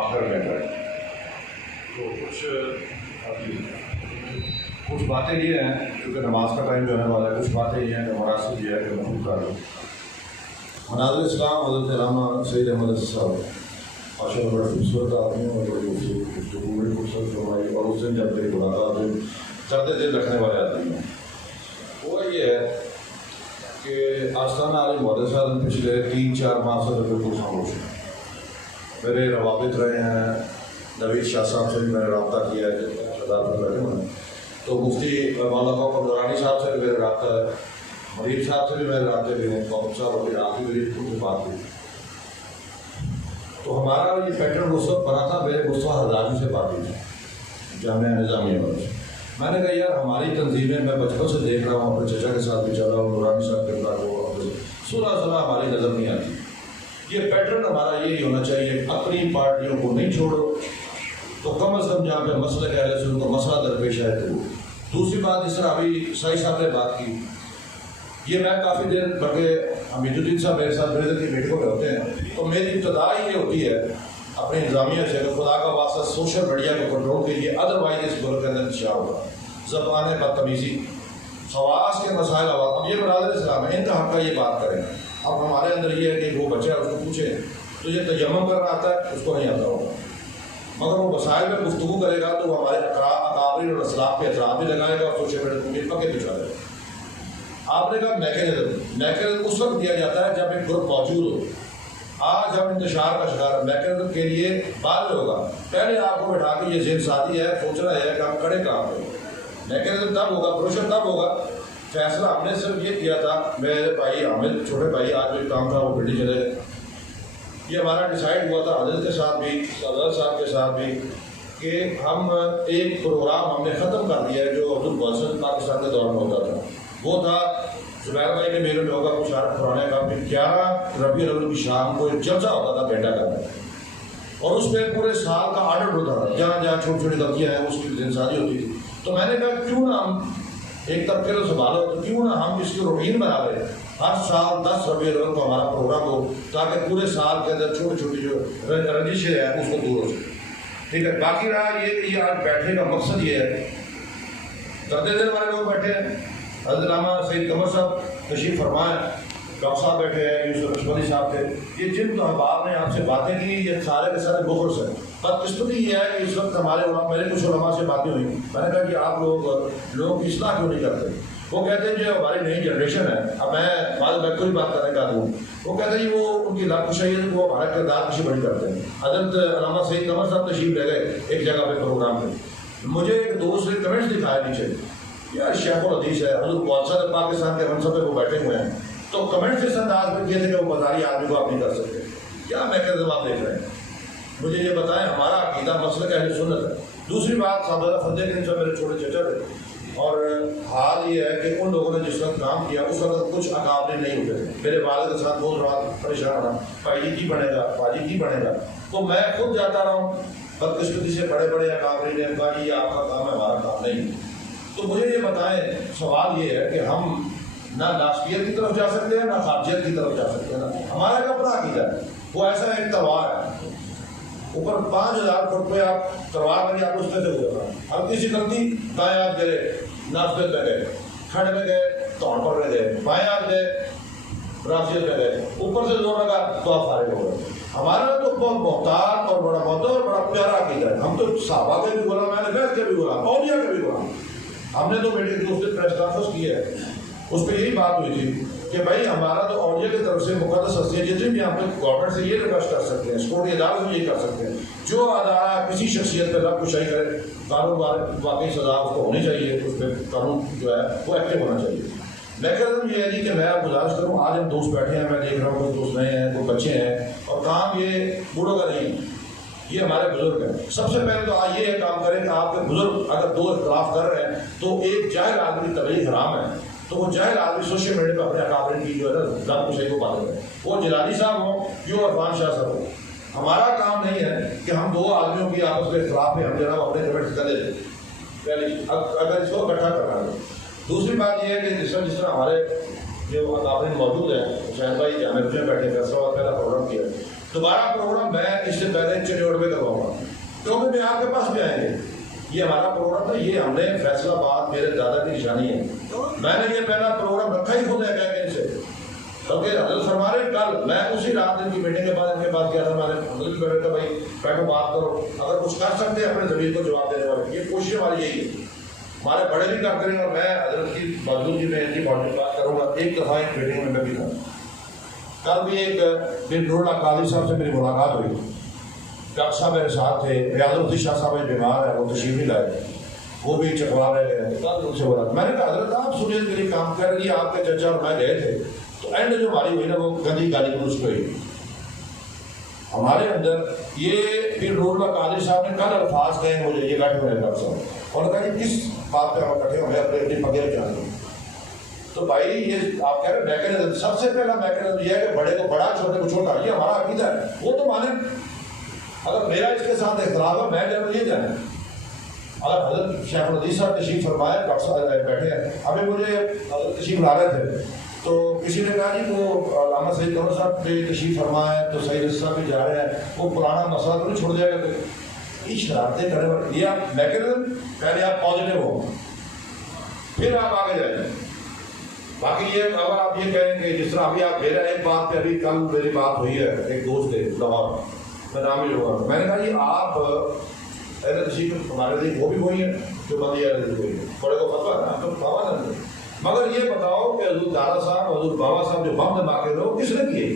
آخر میں گئے تو کچھ باتیں یہ ہیں، کیونکہ نماز کا ٹائم جو ہے والا ہے، کچھ باتیں یہ ہیں کہ مناسب یہ ہے کہ میں کر لوں۔ مناظر اسلام حضرت علامہ سید احمد صاحب ماشاء اللہ بڑے خوبصورت آدمی اور بڑی خوبصورت فرمائی، اور اس دن جب میری ملاقات ہوئی چرتے دل رکھنے والے آدمی ہیں۔ وہ یہ ہے کہ آستانہ عالم مودود صاحب پچھلے 3-4 ماہ سے بالکل خاموش ہیں۔ میرے روابط رہے ہیں، نوید شاہ صاحب سے بھی میں نے رابطہ کیا ہے، صدارت بیٹھے ہوئے ہیں، تو مفتی مولانا محمد دورانی صاحب سے بھی میرا رابطہ ہے، مرید صاحب سے بھی میرے رابطے بھی ہیں، محمد صاحب ابھی رات کی میری ان سے بات ہوئی۔ تو ہمارا یہ پیٹرن اس وقت بنا تھا، میرے مصطفیٰ حدادی سے بات ہوئی تھی جامعہ نظامیہ والے سے۔ میں نے کہا یار ہماری تنظیمیں میں بچپن سے دیکھ رہا ہوں، اپنے چچا کے ساتھ بھی چل رہا ہوں، نورانی صاحب کے ساتھ صلح ہماری نظر نہیں آتی۔ یہ پیٹرن ہمارا یہی ہونا چاہیے، اپنی پارٹیوں کو نہیں چھوڑو، تو کم از کم جہاں پہ مسئلہ کہہ رہے تھے ان کو مسئلہ درپیش ہے۔ دوسری بات، جس طرح ابھی سائی صاحب نے بات کی، یہ میں کافی دیر بلکہ حمید الدین صاحب میرے ساتھ بریزر کی میٹنگوں میں ہوتے ہیں، تو میری ابتدا ہی یہ ہوتی ہے اپنی انتظامیہ سے کہ خدا کا واسطہ سوشل میڈیا کو کنٹرول کیجیے، ادروائز اس ملک کے اندر کیا ہوگا۔ زبان بدتمیزی، خواص کے مسائل، اب یہ مناظر اسلام ہے، ان کا حق کا یہ بات کریں۔ اب ہمارے اندر یہ ہے کہ وہ بچہ اس کو پوچھے تو یہ تیمم کرنا آتا ہے، اس کو نہیں آتا ہوگا، مگر وہ مسائل میں گفتگو کرے گا تو وہ ہمارے اکابرین اور اسلاف پہ اعتراض بھی لگائے گا اور سوشل میڈیا کو پکے بچا دے گا۔ آپ نے کہا میکینزم اس وقت دیا جاتا ہے جب ایک گروپ موجود ہو۔ آج ہم انتشار کا شکار، میکینزم کے لیے بعد ہوگا، پہلے آپ کو بٹھا کے یہ ذہن سازی ہے، سوچنا ہے کہ آپ کڑے کہاں پہ۔ میکینزم تب ہوگا، پروشن تب ہوگا، فیصلہ ہم نے صرف یہ کیا تھا، میرے بھائی حامد چھوٹے بھائی آج جو کام تھا وہ بلڈی چلے گئے، یہ ہمارا ڈیسائیڈ ہوا تھا حضرت کے ساتھ بھی، حضرت صاحب کے ساتھ بھی، کہ ہم ایک پروگرام ہم نے ختم کر دیا ہے جو عبد الباسط پاکستان کے دور میں ہوتا تھا۔ وہ تھا زبیر بھائی نے میرے لوگوں کا کچھ پرانے کام میں 11 ربیع الاول کی شام کو ایک جلسہ ہوتا تھا بیٹا کا، اور اس میں پورے سال کا آڈٹ ہوتا تھا، جہاں جہاں چھوٹی چھوٹی غلطیاں ہیں اس کی ذہن سازی ہوتی تھی۔ تو میں نے کہا کیوں نہ ہم ایک طبقے کو سنبھالو، تو کیوں نہ ہم اس کی روٹین بنا لیں، ہر سال 10 ربیع الاول کو ہمارا پروگرام ہو، تاکہ پورے سال کے اندر چھوٹی چھوٹی جو رنجشیں ہیں اس کو دور ہو سکے۔ ٹھیک ہے، باقی رہا یہ کہ یہ آج بیٹھنے کا مقصد یہ ہے، درد دل والے لوگ بیٹھے ہیں، حضرت علامہ سید قمر صاحب تشریف فرمائیں، ڈاکٹر صاحب بیٹھے ہیں، یوسف رشمدی صاحب تھے، یہ جن احباب نے آپ سے باتیں کی یہ سارے کے سارے بخرس ہیں۔ بدقسمتی یہ ہے کہ اس وقت ہمارے علماء، میرے کچھ علماء سے باتیں ہوئی، میں نے کہا کہ آپ لوگوں کی اصلاح کیوں نہیں کرتے؟ وہ کہتے ہیں جو ہماری نئی جنریشن ہے، اب میں کوئی بات کرنے کا دوں، وہ کہتے ہیں وہ ان کی لاکھ کشائی ہے، وہ ہمارا کردار کسی بڑی کرتے ہیں۔ حضرت علامہ سید قمر صاحب تشریف لے گئے ایک جگہ پہ پروگرام پہ، مجھے ایک دوست نے کمنٹس دکھائے نیچے، یار شیخ الحدیث ہے، حضرت بادشاہ پاکستان کے منصب پہ وہ بیٹھے ہوئے ہیں، تو کمنٹس اس انداز میں کیے تھے کہ وہ بازاری آدمی کو آپ نہیں کر سکتے۔ کیا میکینزم آپ دیکھ رہے ہیں؟ مجھے یہ بتائیں، ہمارا عقیدہ مسلک اہل سنت ہے۔ دوسری بات، صاحب فندے کے جو میرے چھوٹے چچا تھے، اور حال یہ ہے کہ ان لوگوں نے جس وقت کام کیا اس وقت کچھ اکابرین نہیں ہوتے تھے، میرے والد کے ساتھ بہت رہا پریشان رہا، بھائی جی کی بنے گا، باجی کی بنے گا، تو میں خود جاتا رہا ہوں، بدقسمتی سے بڑے بڑے اکابرین نے کہا یہ آپ کا کام ہے، ہمارا کام نہیں۔ تو مجھے یہ بتائیں، سوال یہ ہے کہ ہم نہ ناسبیت کی طرف جا سکتے ہیں نہ خارجیت کی طرف جا سکتے ہیں، ہمارا ایک اپنا عقیدہ ہے، وہ ایسا ایک تلوار ہے، اوپر 5000 فٹ پہ آپ تلوار کریے، آپ اس میں سے گزرنا، اب کسی غلطی دائیں ہاتھ گئے ناسبیت میں گئے، کھڑ میں گئے توڑ پڑ گئے، بائیں ہاتھ گئے رافیت میں گئے، اوپر سے زور لگا تو آپ فارغ ہو گئے۔ ہمارا تو بہت محتاط اور بڑا محتاط اور بڑا پیارا عقیدہ ہے، ہم تو صحابہ کے بھی غلام ہیں، نبی کے بھی غلام، اولیاء کے بھی غلام۔ ہم نے تو میٹنگ کی اس دن پریس کانفرنس کی ہے، اس پہ یہی بات ہوئی تھی کہ بھائی ہمارا تو اولیاء کی طرف سے مقدس ہستیاں جتنی بھی ہم گورنمنٹ سے یہ ریکویسٹ کر سکتے ہیں، سیکورٹی اداروں سے یہ کر سکتے ہیں، جو ادارہ کسی شخصیت پہ رب کشائی کرے، قانون واقعی سزا اس کو ہونی چاہیے، اس پہ قانون جو ہے وہ ایکٹیو ہونا چاہیے۔ میکانزم یہ ہے جی کہ میں آپ گزارش کروں، آج ہم دوست بیٹھے ہیں، میں دیکھ رہا ہوں کوئی دوست نئے ہیں، کوئی بچے ہیں، اور کام یہ بوڑھوں کا نہیں ہے، یہ ہمارے بزرگ ہیں۔ سب سے پہلے تو آج یہ کام کریں کہ آپ کے بزرگ اگر دو اختلاف کر رہے ہیں تو ایک جاہل آدمی کی تبلیغ حرام ہے، تو وہ جاہل آدمی سوشل میڈیا پہ اپنے اکابرین کی جو ہے نا دم کو صحیح کو باتیں کریں، وہ جلالی صاحب ہوں یوں عرفان شاہ صاحب ہوں۔ ہمارا کام نہیں ہے کہ ہم دو آدمیوں کی آپس میں اختلاف ہے ہم جناب اپنے کمنٹ کر دیں، پہلی اگر اس کو اکٹھا کرنا ہے۔ دوسری بات یہ ہے کہ جس طرح ہمارے جو اکابرین موجود ہیں، حسین بھائی جامع میں بیٹھے فیصلہ آباد پہلا پروگرام کیا، دوبارہ پروگرام میں اس سے پہلے چنڈی میں کرواؤں گا، کیونکہ میں آپ کے پاس بھی آئیں گے۔ یہ ہمارا پروگرام تھا، یہ ہم نے فیصلہ آباد میرے دادا کی نشانی ہے، میں نے یہ پہلا پروگرام رکھا ہی خود ہے کہہ کے ان سے، کیونکہ حضرت فرما رہے کل میں اسی رات ان کی میٹنگ کے بعد ان کے پاس گیا تھا، میں نے حضرت بھی بیٹھا بھائی بیٹھو بات کرو، اگر کچھ کر سکتے ہیں اپنے ضمیر کو جواب دینے والے، یہ کوشش ہماری یہی ہے، ہمارے بڑے بھی کام کریں، اور میں حضرت کی موجودگی میں ان کی بات کروں گا۔ ایک دفعہ ایک میٹنگ میں بھی تھا، کل بھی ایک بن نور اللہ قاضی صاحب سے میری ملاقات ہوئی، ڈاکٹر صاحب میرے ساتھ تھے، ریاض الدین شاہ صاحب بیمار ہے، وہ تشریف نہیں لائے، وہ بھی چکوا رہے گئے، کل ان سے بولا، میں نے کہا حضرت آپ سنیت کے لیے کام کر رہی ہے، آپ کے چچا اور میں گئے تھے، تو اینڈ جو ہماری ہوئی نا وہ گندی گالی گلوچ پہ ہوئی ہمارے اندر۔ یہ پھر نور اللہ قاضی صاحب نے کل الفاظ کہے مجھے، یہ بیٹھے ہوئے ڈاکٹر صاحب، انہوں نے کہا کہ کس بات پہ ہم اکٹھے ہوں گے، اپنی پگیر جانے۔ تو بھائی یہ آپ کہہ رہے میکینزم، سب سے پہلا میکینزم یہ ہے کہ بڑے کو بڑا چھوٹے کو چھوٹا، یہ ہمارا عقیدہ ہے، وہ تو مانے اگر میرا اس کے ساتھ اختلاف ہے میں جب یہ جائیں، اگر حضرت شیخ الحدیث صاحب تشریف فرمائے، ڈاکٹر صاحب بیٹھے ہیں، ابھی مجھے حضرت تشریف لا رہے تھے تو کسی نے کہا جی وہ علامہ سید قمر صاحب پہ تشریف فرمائے تو سید صاحب بھی جا رہے ہیں، وہ پرانا مسئلہ تو نہیں چھوڑ دیا گا، یہ شرارتیں کرنے والے، یہ آپ میکینزم پہلے آپ پازیٹیو ہو پھر آپ آگے جائیں۔ باقی یہ اگر آپ یہ کہیں کہ جس طرح ابھی آپ میرا ایک بات پہ ابھی کل میری بات ہوئی ہے ایک دوست کے لاہور، میں نام ہی لوں گا، میں نے کہا جی آپ اہل تشریف ہمارے لیے وہ بھی وہی ہے جو بندی اہل تشریف ہوئی ہے، بڑے کو فتویٰ ہے آپ تو بابا نے، مگر یہ بتاؤ کہ حضور دادا صاحب حضور بابا صاحب جو بم دھماکے لوگ کس نے کیے؟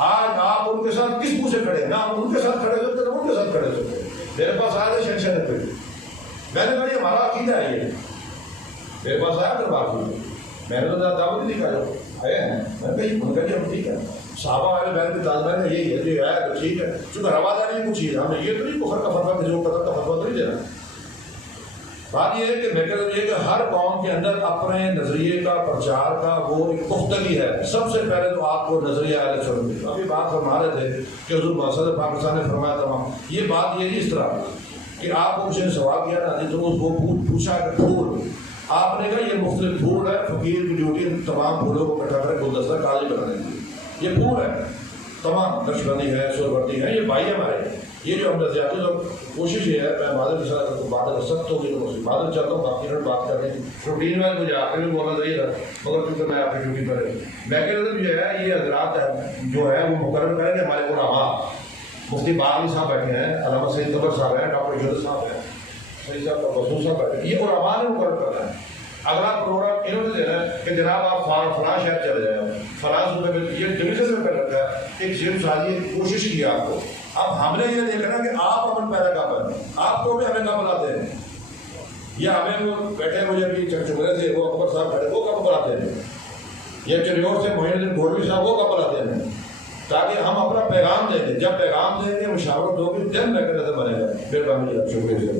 آج آپ ان کے ساتھ کس منہ سے کھڑے ہیں؟ نہ آپ ان کے ساتھ کھڑے ہوتے نہ ان کے ساتھ کھڑے ہوتے، میرے پاس آیا تھا شنشن پہ، میں نے کہا یہ ہمارا عقیدہ ہے، یہ میرے پاس آیا تھا بات ہوئی، میں نے تو دعوت نہیں کہا جو آئے ہیں، میں نے کہا جی ہم ٹھیک ہے، صحابہ والے بہن کی تعلیم ہے یہی ہے جو آیا تو ٹھیک ہے، چونکہ رواداری نہیں کچھ چیز ہم نے یہ تو نہیں کفر کا فتویٰ جو قدر کا فتویٰ تو نہیں دینا۔ بات یہ ہے کہ میکینزم یہ کہ ہر قوم کے اندر اپنے نظریے کا پرچار کا وہ ایک پختگی ہے، سب سے پہلے تو آپ کو نظریہ اہل سنت، ابھی بات فرما رہے تھے کہ حضور مقصد پاکستان نے فرمایا تمام، یہ بات یہ اس طرح کہ آپ کو مجھے سوال کیا نا تو وہ پوچھا کہ پھول، آپ نے کہا یہ مختلف پھول ہے، فقیر کی ڈیوٹی تمام پھولوں کو اکٹھا کرے گلدستہ کالی بنانے کی، یہ پھول ہے، تمام نقشبندی ہے، سوربردی ہے، یہ بھائی ہمارے، یہ جو ہم نظریاتی تو کوشش یہ ہے، میں معذرت کے ساتھ بات کر سکتا ہوں کہ معذرت چاہتا ہوں باقی منٹ بات کر رہے ہیں، روٹین میں مجھے آپ کے بھی بولنا چاہیے تھا مگر کیونکہ میں آپ کی ڈیوٹی پر ہوں۔ میکینزم جو ہے یہ حضرات جو ہے وہ مقرر کریں گے ہمارے علماء، مفتی باغی صاحب بیٹھے ہیں، علامہ سید قمر صاحب ہیں، ڈاکٹر یوسف صاحب ہیں، سید صاحب کا بسو صاحب بیٹھے ہیں، یہ علماء نے مقرر کرنا ہے۔ اگلا پروگرام انہوں نے دینا ہے کہ جناب آپ فلاں شہر چلے جائیں، فلاں صوبے میں، یہ ڈویژن میں کر رکھا ہے، ایک ضلع سازی کوشش کی آپ کو، اب ہم نے یہ دیکھنا کہ آپ امن پیدا کر پائیں، آپ کو بھی ہمیں کب بلاتے ہیں، یا ہمیں وہ بیٹھے مجھے ابھی چکچمرے سے وہ اکبر صاحب بیٹھے وہ کب بلاتے ہیں، یا چریور سے معین الدین گولوی صاحب وہ کب بلاتے ہیں، تاکہ ہم اپنا پیغام دیں گے، جب پیغام دیں گے مشاورت ہوگی دن میکینزم بنے گا۔ شکریہ۔